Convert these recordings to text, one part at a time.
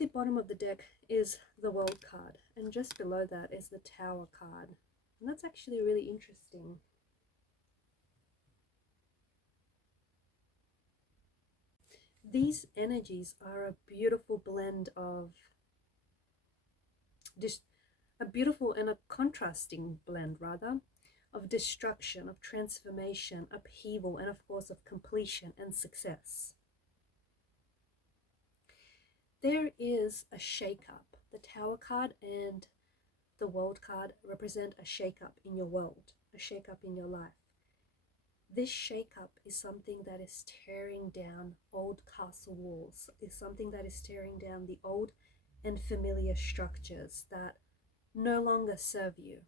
the bottom of the deck is the World card, and just below that is the Tower card. And that's actually really interesting. These energies are a beautiful blend of a beautiful and a contrasting blend, rather, of destruction, of transformation, upheaval, and of course of completion and success. There is a shake-up. The Tower card and the World card represent a shake-up in your world, a shake-up in your life. This shake-up is something that is tearing down old castle walls, is something that is tearing down the old and familiar structures that no longer serve you.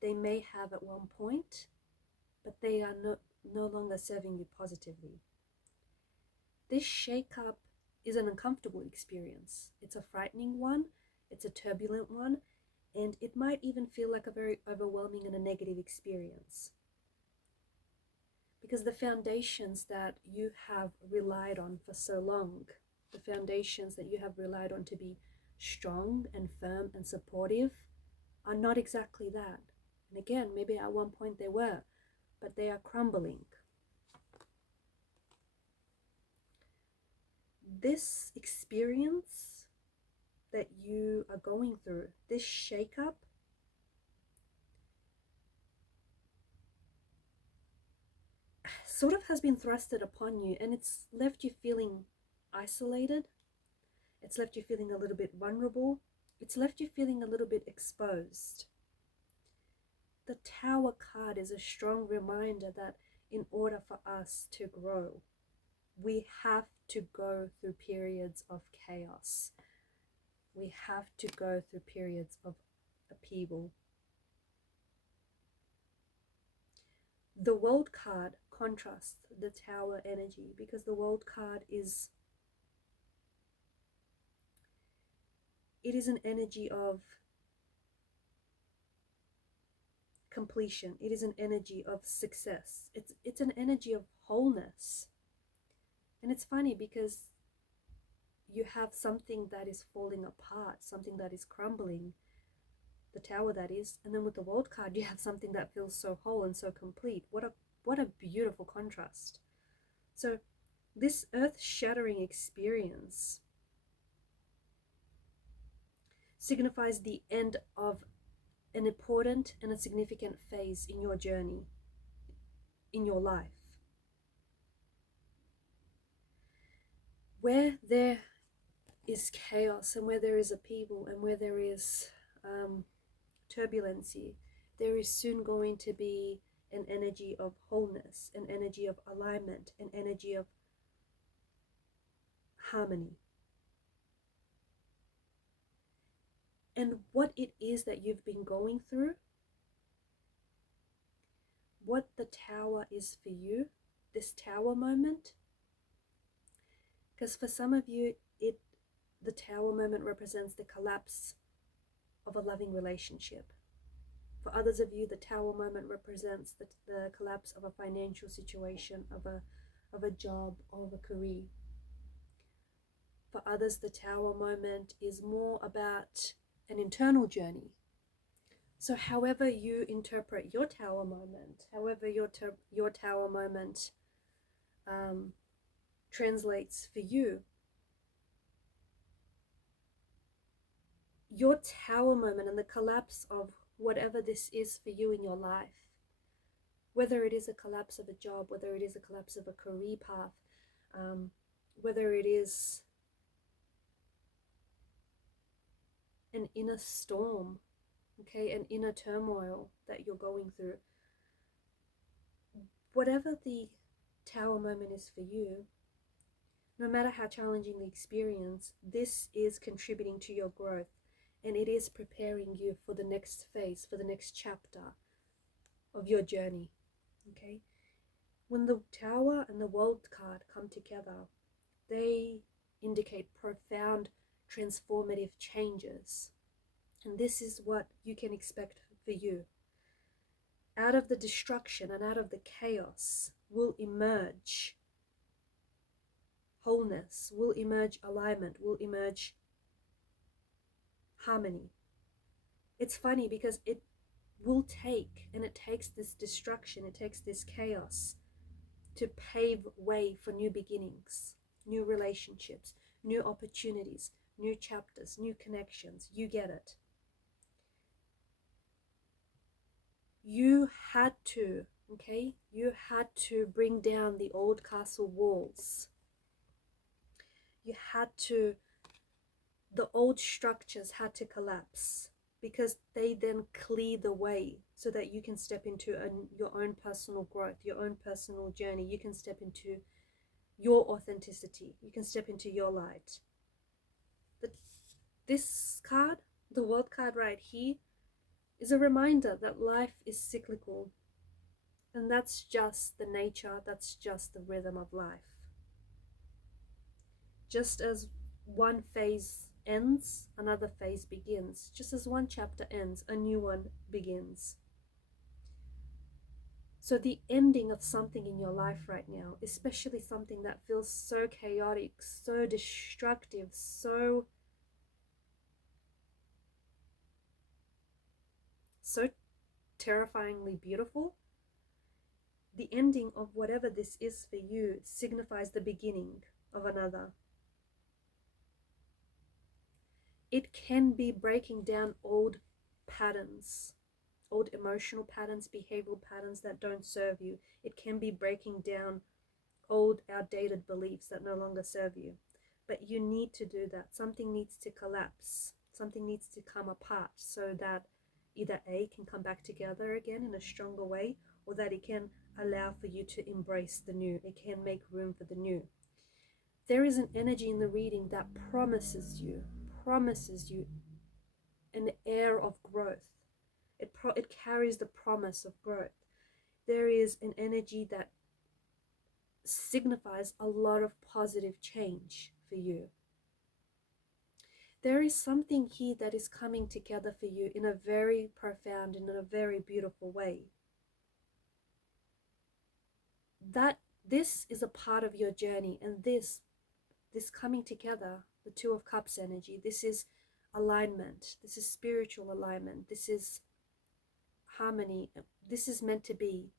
They may have at one point, but they are no longer serving you positively. This shake-up is an uncomfortable experience. It's a frightening one, it's a turbulent one, and it might even feel like a very overwhelming and a negative experience. Because the foundations that you have relied on for so long, the foundations that you have relied on to be strong and firm and supportive, are not exactly that. And again, maybe at one point they were, but they are crumbling. This experience that you are going through, this shake-up, sort of has been thrusted upon you, and it's left you feeling isolated. It's left you feeling a little bit vulnerable. It's left you feeling a little bit exposed. The Tower card is a strong reminder that in order for us to grow, we have to go through periods of chaos. We have to go through periods of upheaval. The World card contrasts the Tower energy because the World card is an energy of completion. It is an energy of success. It's an energy of wholeness. And it's funny because you have something that is falling apart, something that is crumbling, the Tower that is, and then with the World card you have something that feels so whole and so complete. What a beautiful contrast. So this earth-shattering experience signifies the end of an important and a significant phase in your journey, in your life. Where there is chaos and where there is upheaval and where there is turbulency, there is soon going to be an energy of wholeness, an energy of alignment, an energy of harmony. And what it is that you've been going through, what the Tower is for you, this Tower moment, because for some of you, the Tower moment represents the collapse of a loving relationship. For others of you, the Tower moment represents the collapse of a financial situation, of a job, or of a career. For others, the Tower moment is more about an internal journey. So however you interpret your Tower moment, however your Tower moment translates for you, your Tower moment and the collapse of whatever this is for you in your life, whether it is a collapse of a job, whether it is a collapse of a career path, whether it is an inner storm, okay, an inner turmoil that you're going through, whatever the Tower moment is for you, no matter how challenging the experience, this is contributing to your growth, and it is preparing you for the next phase, for the next chapter of your journey, okay? When the Tower and the World card come together, they indicate profound transformative changes. And this is what you can expect for you. Out of the destruction and out of the chaos will emerge wholeness, will emerge alignment, will emerge harmony. It's funny because it will take, and it takes this destruction, it takes this chaos to pave way for new beginnings, new relationships, new opportunities, new chapters, new connections. You get it. You had to, okay? You had to bring down the old castle walls. You had to, the old structures had to collapse, because they then clear the way so that you can step into your own personal growth, your own personal journey. You can step into your authenticity. You can step into your light. This card, the World card right here, is a reminder that life is cyclical. And that's just the nature, that's just the rhythm of life. Just as one phase ends, another phase begins. Just as one chapter ends, a new one begins. So the ending of something in your life right now, especially something that feels so chaotic, so destructive, so terrifyingly beautiful, the ending of whatever this is for you signifies the beginning of another. It can be breaking down old patterns, old emotional patterns, behavioral patterns that don't serve you. It can be breaking down old, outdated beliefs that no longer serve you. But you need to do that. Something needs to collapse. Something needs to come apart so that either A, can come back together again in a stronger way, or that it can allow for you to embrace the new. It can make room for the new. There is an energy in the reading that promises you an air of growth. It carries the promise of growth. There is an energy that signifies a lot of positive change for you. There is something here that is coming together for you in a very profound and in a very beautiful way. That this is a part of your journey, and this coming together, the Two of Cups energy, this is alignment, this is spiritual alignment, this is harmony, this is meant to be.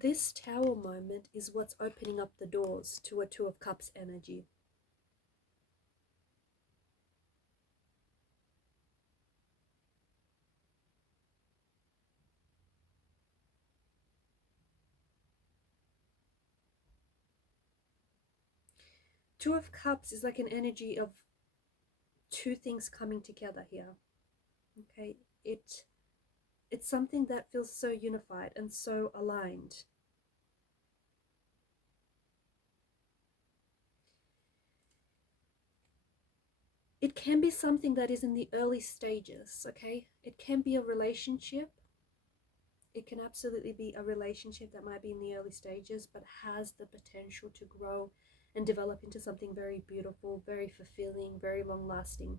This Tower moment is what's opening up the doors to a Two of Cups energy. Two of Cups is like an energy of two things coming together here. Okay, it's something that feels so unified and so aligned. It can be something that is in the early stages, okay? It can be a relationship. It can absolutely be a relationship that might be in the early stages, but has the potential to grow and develop into something very beautiful, very fulfilling, very long-lasting.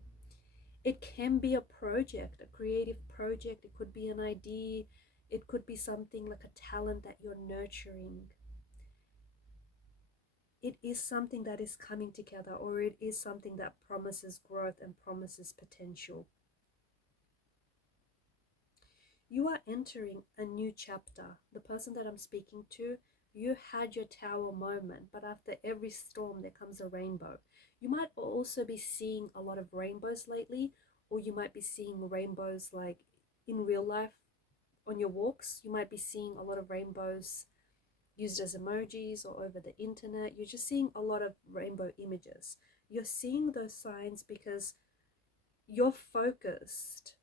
It can be a project, a creative project. It could be an idea. It could be something like a talent that you're nurturing. It is something that is coming together, or it is something that promises growth and promises potential. You are entering a new chapter. The person that I'm speaking to, you had your Tower moment, but after every storm there comes a rainbow. You might also be seeing a lot of rainbows lately, or you might be seeing rainbows like in real life on your walks. You might be seeing a lot of rainbows used as emojis or over the internet. You're just seeing a lot of rainbow images. You're seeing those signs because you're focused.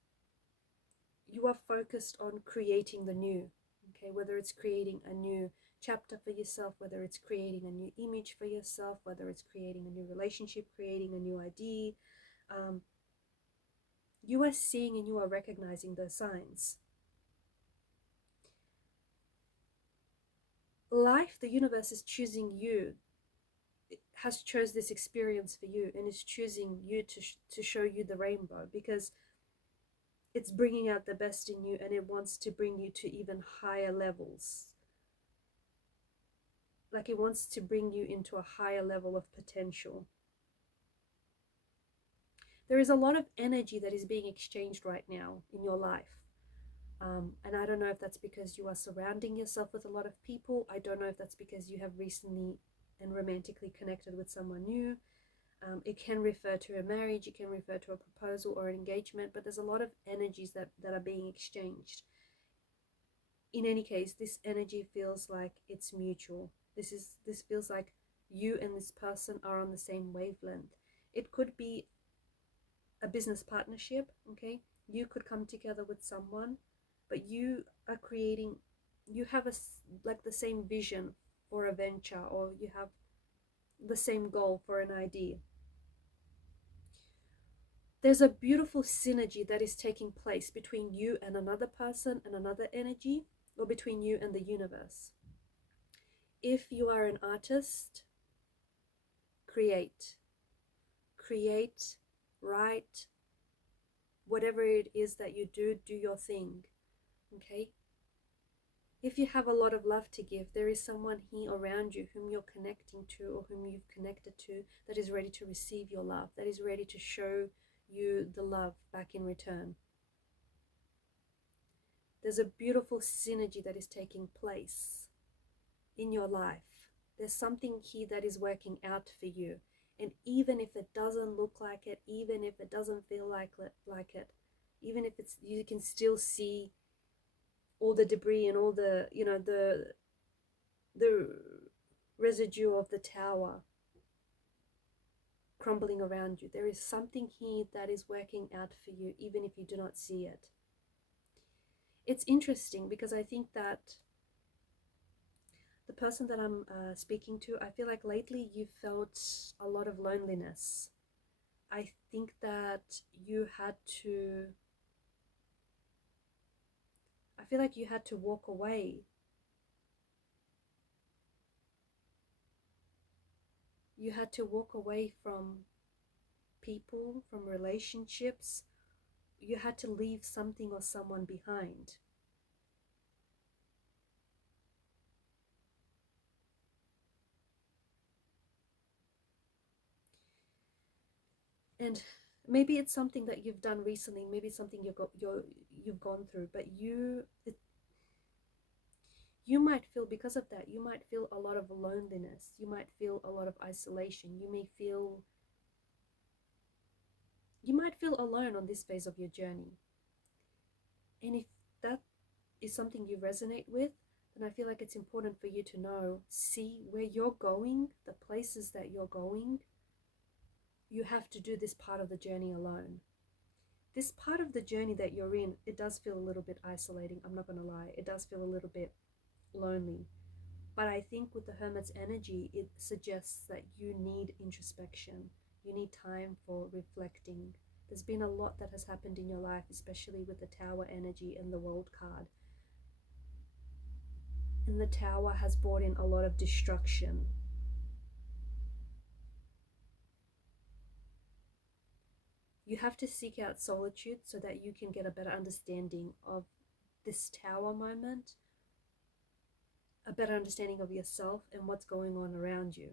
You are focused on creating the new, okay? Whether it's creating a new chapter for yourself, whether it's creating a new image for yourself, whether it's creating a new relationship, creating a new idea. You are seeing and you are recognizing those signs. Life, the universe is choosing you. It has chose this experience for you, and is choosing you to show you the rainbow, because it's bringing out the best in you, and it wants to bring you to even higher levels. like it wants to bring you into a higher level of potential. There is a lot of energy that is being exchanged right now in your life. And I don't know if that's because you are surrounding yourself with a lot of people. I don't know if that's because you have recently and romantically connected with someone new. It can refer to a marriage, it can refer to a proposal or an engagement, but there's a lot of energies that are being exchanged. In any case, this energy feels like it's mutual. This feels like you and this person are on the same wavelength. It could be a business partnership, okay? You could come together with someone, but you are creating, you have like the same vision for a venture, or you have the same goal for an idea. There's a beautiful synergy that is taking place between you and another person and another energy, or between you and the universe. If you are an artist, create, write, whatever it is that you do, do your thing, okay? If you have a lot of love to give, there is someone here around you whom you're connecting to, or whom you've connected to, that is ready to receive your love, that is ready to show you the love back in return. There's a beautiful synergy that is taking place in your life. There's something here that is working out for you. And even if it doesn't look like it, even if it doesn't feel like it, even if it's, you can still see all the debris and all the, you know, the residue of the tower crumbling around you. There is something here that is working out for you, even if you do not see it. It's interesting because I think that the person that I'm speaking to, I feel like lately you felt a lot of loneliness. I think that you had to, I feel like you had to walk away. You had to walk away from people, from relationships. You had to leave something or someone behind. And maybe it's something that you've done recently, maybe it's something you've gone through, but you might feel, because of that, you might feel a lot of loneliness, you might feel a lot of isolation, you might feel alone on this phase of your journey. And if that is something you resonate with, then I feel like it's important for you to know, see where you're going, the places that you're going. You have to do this part of the journey alone. This part of the journey that you're in, it does feel a little bit isolating, I'm not going to lie. It does feel a little bit lonely. But I think with the Hermit's energy, it suggests that you need introspection. You need time for reflecting. There's been a lot that has happened in your life, especially with the Tower energy and the World card. And the Tower has brought in a lot of destruction. You have to seek out solitude so that you can get a better understanding of this Tower moment, a better understanding of yourself and what's going on around you.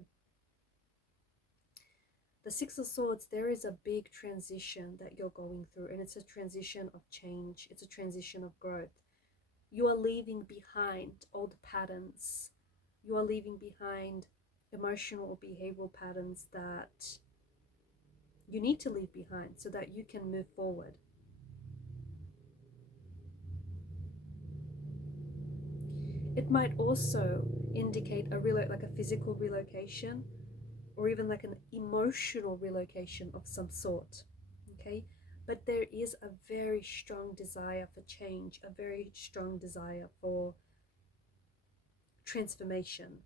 The Six of Swords, there is a big transition that you're going through, and it's a transition of change. It's a transition of growth. You are leaving behind old patterns. You are leaving behind emotional or behavioral patterns that you need to leave behind so that you can move forward. It might also indicate like a physical relocation, or even like an emotional relocation of some sort, okay? But there is a very strong desire for change, a very strong desire for transformation.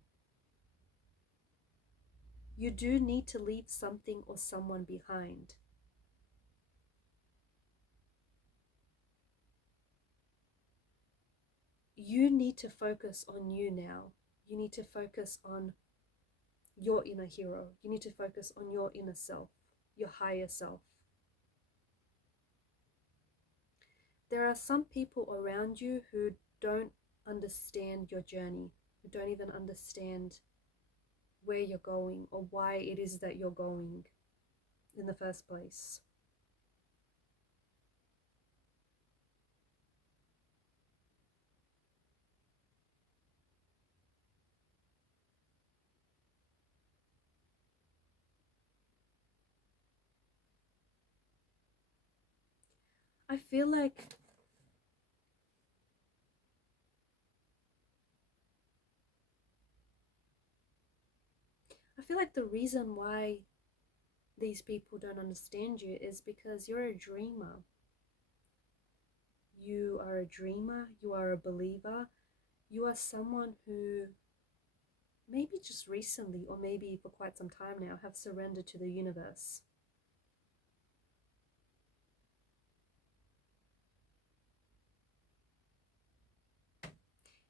You do need to leave something or someone behind. You need to focus on you now. You need to focus on your inner hero. You need to focus on your inner self, your higher self. There are some people around you who don't understand your journey, who don't even understand where you're going or why it is that you're going in the first place. I feel like the reason why these people don't understand you is because you're a dreamer. You are a dreamer, you are a believer, you are someone who maybe just recently or maybe for quite some time now have surrendered to the universe.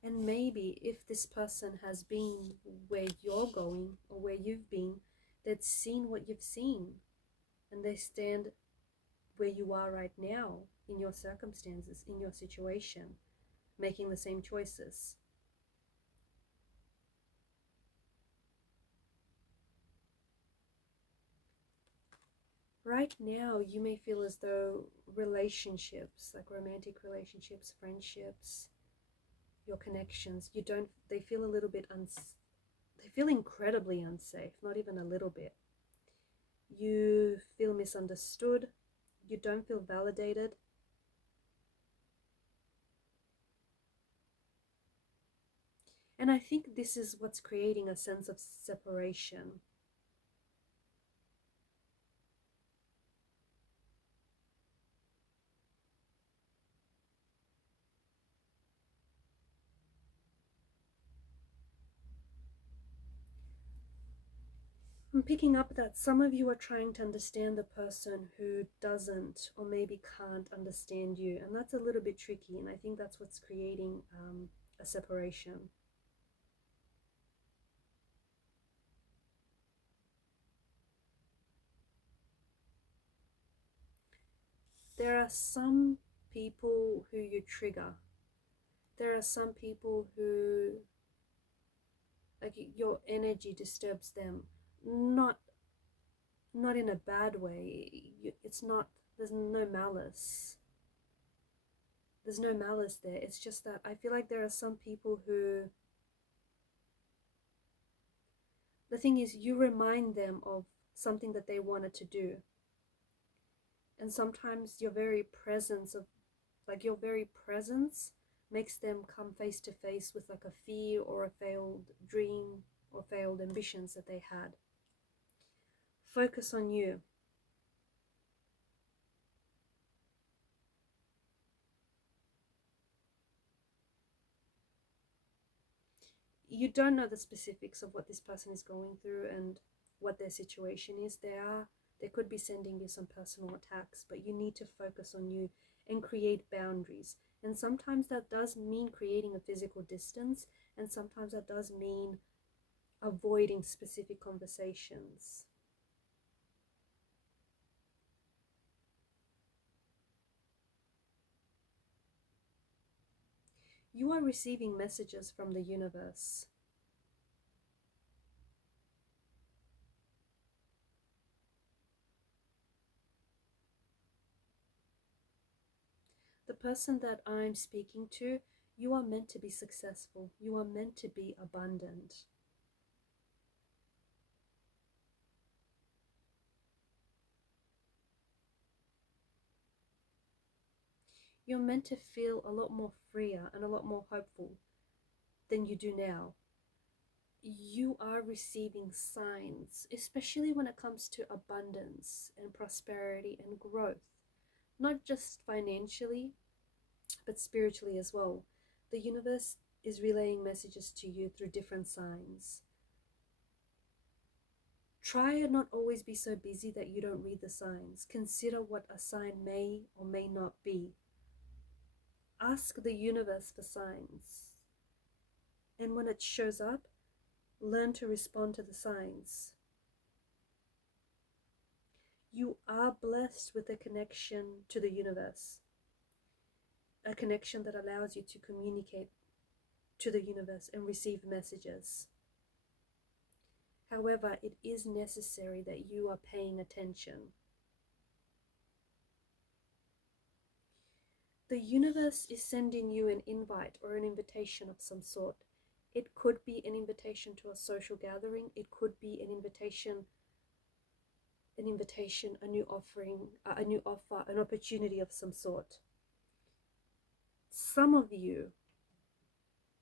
And maybe if this person has been where you're going or where you've been, they've seen what you've seen and they stand where you are right now in your circumstances, in your situation, making the same choices. Right now, you may feel as though relationships, like romantic relationships, friendships, your connections, they feel a little bit, they feel incredibly unsafe, not even a little bit. You feel misunderstood, you don't feel validated. And I think this is what's creating a sense of separation. I'm picking up that some of you are trying to understand the person who doesn't or maybe can't understand you, and that's a little bit tricky, and I think that's what's creating a separation. There are some people who you trigger. There are some people who, like, your energy disturbs them, not in a bad way. It's not, there's no malice. There's no malice there. It's just that I feel like there are some people who, the thing is, you remind them of something that they wanted to do. And sometimes your very presence makes them come face to face with like a fear or a failed dream or failed ambitions that they had. Focus on you. You don't know the specifics of what this person is going through and what their situation is. They could be sending you some personal attacks, but you need to focus on you and create boundaries. And sometimes that does mean creating a physical distance, and sometimes that does mean avoiding specific conversations. You are receiving messages from the universe. The person that I'm speaking to, you are meant to be successful. You are meant to be abundant. You're meant to feel a lot more freer and a lot more hopeful than you do now. You are receiving signs, especially when it comes to abundance and prosperity and growth, not just financially, but spiritually as well. The universe is relaying messages to you through different signs. Try and not always be so busy that you don't read the signs. Consider what a sign may or may not be. Ask the universe for signs. And when it shows up, learn to respond to the signs. You are blessed with a connection to the universe, a connection that allows you to communicate to the universe and receive messages. However, it is necessary that you are paying attention. The universe is sending you an invite or an invitation of some sort. It could be an invitation to a social gathering. It could be an invitation, a new offering, a new offer, an opportunity of some sort. Some of you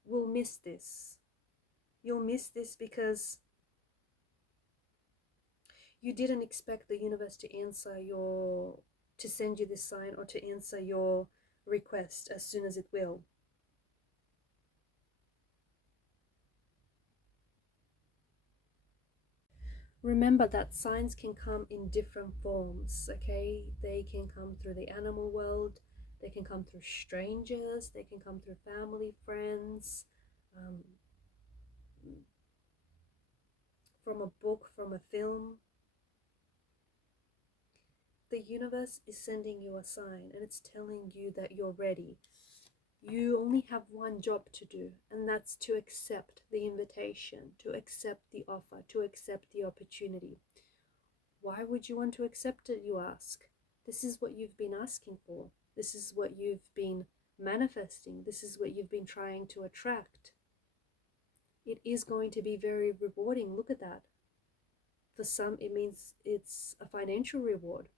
will miss this. You'll miss this because you didn't expect the universe to send you this sign or to answer your request as soon as it will. Remember that signs can come in different forms, okay? They can come through the animal world, they can come through strangers, they can come through family, friends, from a book, from a film. The universe is sending you a sign and it's telling you that you're ready. You only have one job to do, and that's to accept the invitation, to accept the offer, to accept the opportunity. Why would you want to accept it, you ask? This is what you've been asking for. This is what you've been manifesting. This is what you've been trying to attract. It is going to be very rewarding. Look at that. For some, it means it's a financial reward.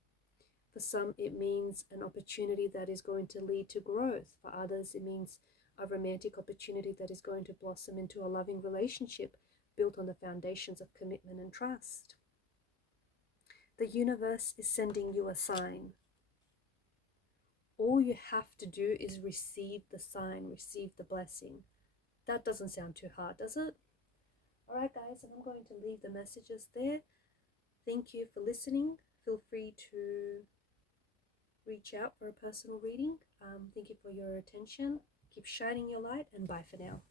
For some, it means an opportunity that is going to lead to growth. For others, it means a romantic opportunity that is going to blossom into a loving relationship built on the foundations of commitment and trust. The universe is sending you a sign. All you have to do is receive the sign, receive the blessing. That doesn't sound too hard, does it? All right, guys, and I'm going to leave the messages there. Thank you for listening. Feel free to reach out for a personal reading. Thank you for your attention. Keep shining your light, and bye for now.